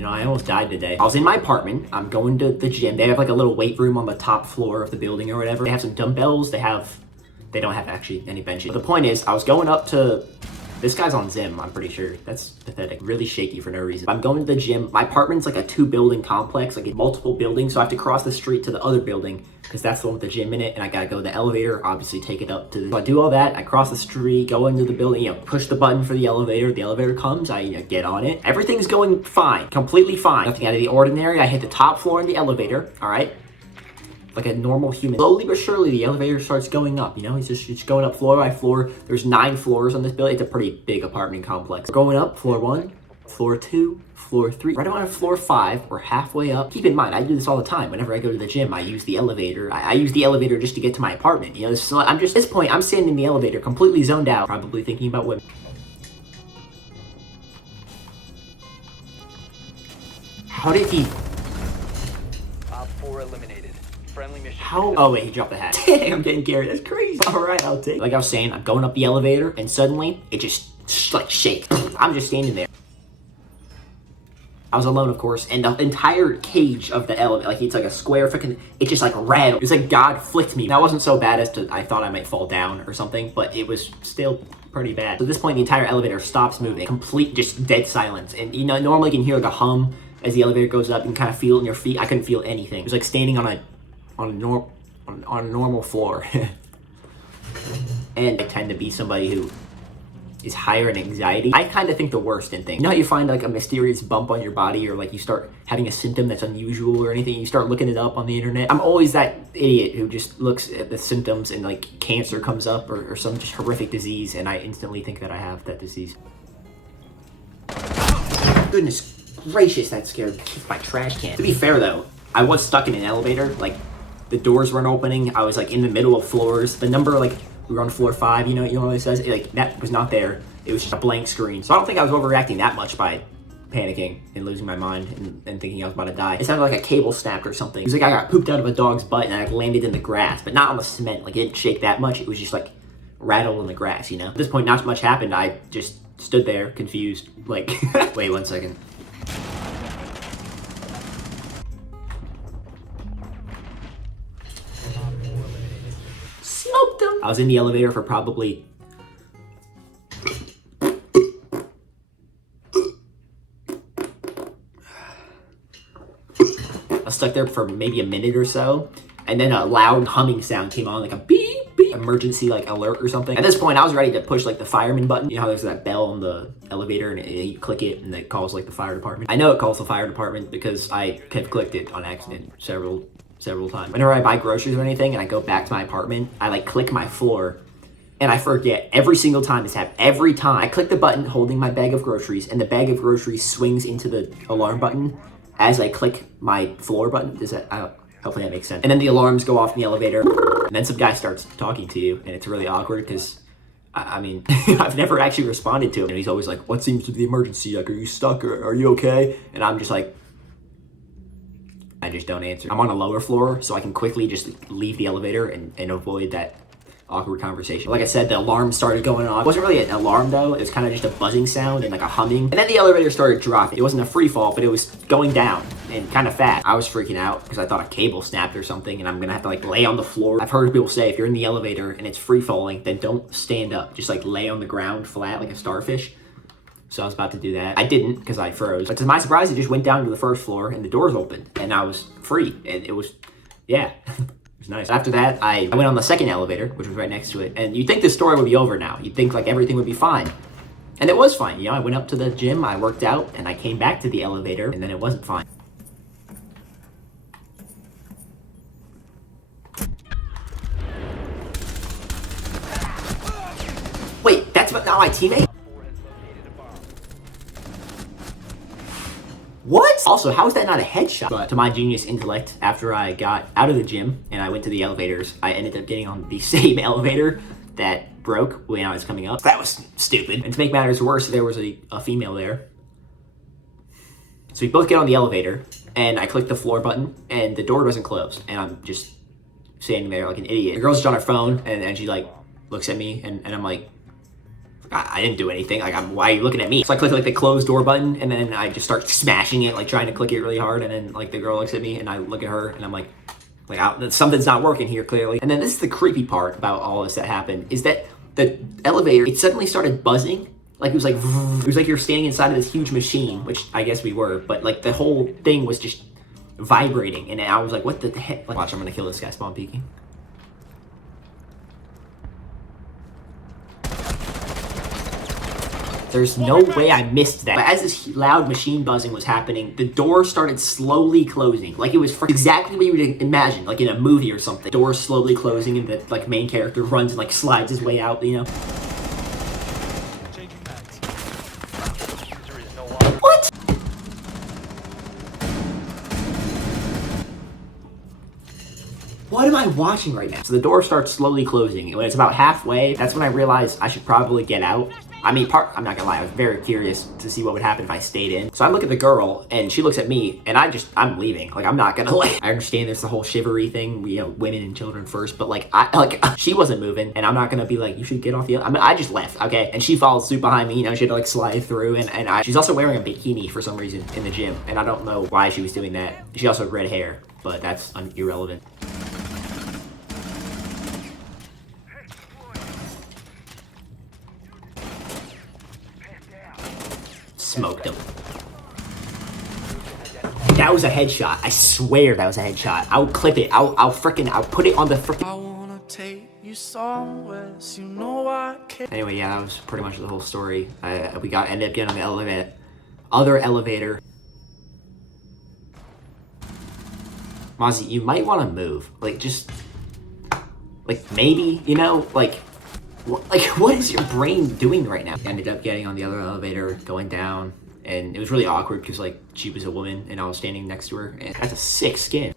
You know, I almost died today. I was in my apartment. I'm going to the gym. They have like a little weight room on the top floor of the building or whatever. They have some dumbbells. They don't have actually any benches. But the point is, I was going up to, this guy's on Zim, I'm pretty sure. That's pathetic. Really shaky for no reason. I'm going to the gym. My apartment's like a 2-building complex, like in multiple buildings. So I have to cross the street to the other building because that's the one with the gym in it. And I gotta go to the elevator, obviously take it up to the, so I do all that. I cross the street, go into the building, you know, push the button for the elevator. The elevator comes, I get on it. Everything's going fine, completely fine. Nothing out of the ordinary. I hit the top floor in the elevator, all right? Like a normal human. Slowly but surely, the elevator starts going up, you know? It's going up floor by floor. There's 9 floors on this building. It's a pretty big apartment complex. We're going up, floor 1, floor 2, floor 3. Right around floor 5, we're halfway up. Keep in mind, I do this all the time. Whenever I go to the gym, I use the elevator. I use the elevator just to get to my apartment. You know, so I'm just, at this point, I'm standing in the elevator, completely zoned out, probably thinking about women. How did he... Op 4 eliminated. Friendly mission. How? Oh wait, he dropped the hat. Dang, I'm getting carried. That's crazy. All right, I'll take it. Like I was saying, I'm going up the elevator and suddenly it just like shakes. I'm just standing there. I was alone, of course, and the entire cage of the elevator, like it's like a square freaking, it just like rattled. It was like God flicked me. That wasn't so bad as to, I thought I might fall down or something, but it was still pretty bad. So at this point, the entire elevator stops moving. Complete, just dead silence. And you know, normally you can hear like a hum as the elevator goes up and kind of feel it in your feet. I couldn't feel anything. It was like standing on a normal floor. And I tend to be somebody who is higher in anxiety. I kind of think the worst in things. You know how you find like a mysterious bump on your body, or like you start having a symptom that's unusual or anything, you start looking it up on the internet? I'm always that idiot who just looks at the symptoms and like cancer comes up or some just horrific disease, and I instantly think that I have that disease. Goodness gracious, that scared me. My trash can. To be fair though, I was stuck in an elevator, like the doors weren't opening. I was like in the middle of floors. The number, like we were on floor 5, you know what it says? Like that was not there. It was just a blank screen. So I don't think I was overreacting that much by panicking and losing my mind and thinking I was about to die. It sounded like a cable snapped or something. It was like I got pooped out of a dog's butt and I landed in the grass, but not on the cement. Like it didn't shake that much. It was just like rattled in the grass, you know? At this point, not much happened. I just stood there confused. Like, wait 1 second. Smoked him. I was in the elevator for probably I was stuck there for maybe a minute or so, and then a loud humming sound came on, like a beep beep, emergency like alert or something. At this point, I was ready to push like the fireman button. You know how there's that bell on the elevator and you click it and it calls like the fire department? I know it calls the fire department because I have clicked it on accident several times. Whenever I buy groceries or anything and I go back to my apartment, I like click my floor and I forget every single time this happens. Every time I click the button holding my bag of groceries and the bag of groceries swings into the alarm button as I click my floor button. Does that, hopefully that makes sense. And then the alarms go off in the elevator and then some guy starts talking to you and it's really awkward because I mean, I've never actually responded to him. And he's always like, what seems to be the emergency? Like, are you stuck or are you okay? And I'm just like, I just don't answer. I'm on a lower floor, so I can quickly just leave the elevator and avoid that awkward conversation. Like I said, the alarm started going off. It wasn't really an alarm though. It was kind of just a buzzing sound and like a humming. And then the elevator started dropping. It wasn't a free fall, but it was going down and kind of fast. I was freaking out because I thought a cable snapped or something and I'm gonna have to like lay on the floor. I've heard people say if you're in the elevator and it's free falling, then don't stand up. Just like lay on the ground flat like a starfish. So I was about to do that. I didn't because I froze. But to my surprise, it just went down to the first floor and the doors opened and I was free. And it was, yeah, it was nice. After that, I went on the second elevator, which was right next to it. And you'd think the story would be over now. You'd think like everything would be fine. And it was fine. You know, I went up to the gym, I worked out, and I came back to the elevator and then it wasn't fine. Wait, that's not my teammate? What? Also, how is that not a headshot? But to my genius intellect, after I got out of the gym and I went to the elevators, I ended up getting on the same elevator that broke when I was coming up. That was stupid. And to make matters worse, there was a female there. So we both get on the elevator and I click the floor button and the door doesn't close. And I'm just standing there like an idiot. The girl's just on her phone and she like looks at me and I'm like, I didn't do anything. Like, why are you looking at me? So I click like the closed door button, and then I just start smashing it, like trying to click it really hard. And then like the girl looks at me, and I look at her, and I'm like something's not working here clearly. And then this is the creepy part about all this that happened, is that the elevator, it suddenly started buzzing. Like it was like you're standing inside of this huge machine, which I guess we were, but like the whole thing was just vibrating, and I was like, what the heck? Like, watch, I'm gonna kill this guy spawn peeking. There's no way I missed that. But as this loud machine buzzing was happening, the door started slowly closing. Like it was exactly what you would imagine, like in a movie or something. Door slowly closing, and the like main character runs and like slides his way out, you know? What? What am I watching right now? So the door starts slowly closing, and when it's about halfway, that's when I realized I should probably get out. I mean, I'm not gonna lie, I was very curious to see what would happen if I stayed in. So I look at the girl, and she looks at me, and I'm leaving. Like, I'm not gonna I understand there's the whole chivalry thing, you know, women and children first, but like, she wasn't moving, and I'm not gonna be like, you should get off the, I just left, okay? And she followed suit behind me, you know, she had to like slide through, and she's also wearing a bikini for some reason in the gym, and I don't know why she was doing that. She also had red hair, but that's irrelevant. Smoked him. That was a headshot. I swear that was a headshot. I'll clip it. I'll put it on the frickin'. I wanna take you somewhere, so you know I can't. Anyway, yeah, that was pretty much the whole story. We ended up getting on the other elevator. Mozzie, you might want to move. Like, just, like, maybe, you know, like, what is your brain doing right now? Ended up getting on the other elevator, going down, and it was really awkward because, like, she was a woman and I was standing next to her, and that's a sick skin.